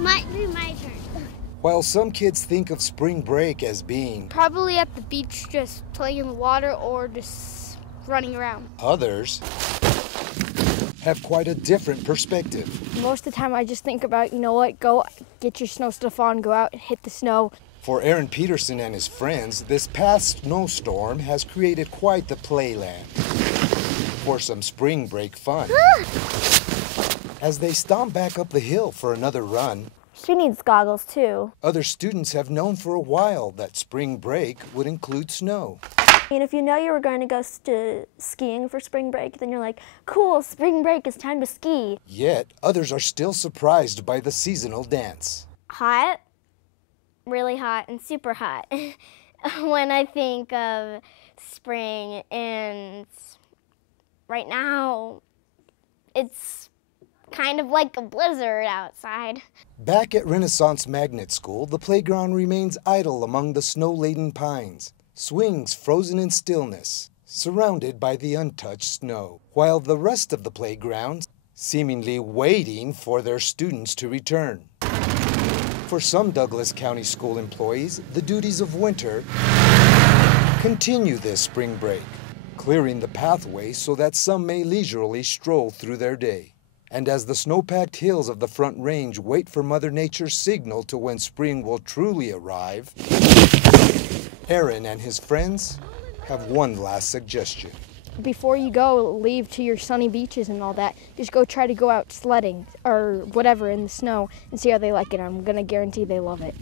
Might be my turn. While some kids think of spring break as being probably at the beach, just playing in the water or just running around. Others have quite a different perspective. Most of the time I just think about, you know what, go get your snow stuff on, go out and hit the snow. For Aaron Peterson and his friends, this past snowstorm has created quite the playland for some spring break fun. As they stomp back up the hill for another run, She needs goggles too. other students have known for a while that spring break would include snow. And if you know you were going to go skiing for spring break, then you're like, cool, spring break, it's time to ski. Yet, others are still surprised by the seasonal dance. Hot, really hot, and super hot. When I think of spring, and right now, it's kind of like a blizzard outside. Back at Renaissance Magnet School, the playground remains idle among the snow-laden pines. Swings frozen in stillness, surrounded by the untouched snow, while the rest of the playground seemingly waiting for their students to return. For some Douglas County school employees, the duties of winter continue this spring break, clearing the pathway so that some may leisurely stroll through their day. And as the snow-packed hills of the Front Range wait for Mother Nature's signal to when spring will truly arrive, Aaron and his friends have one last suggestion. Before you go, leave to your sunny beaches and all that, just go try to go out sledding or whatever in the snow and see how they like it. I'm gonna guarantee they love it.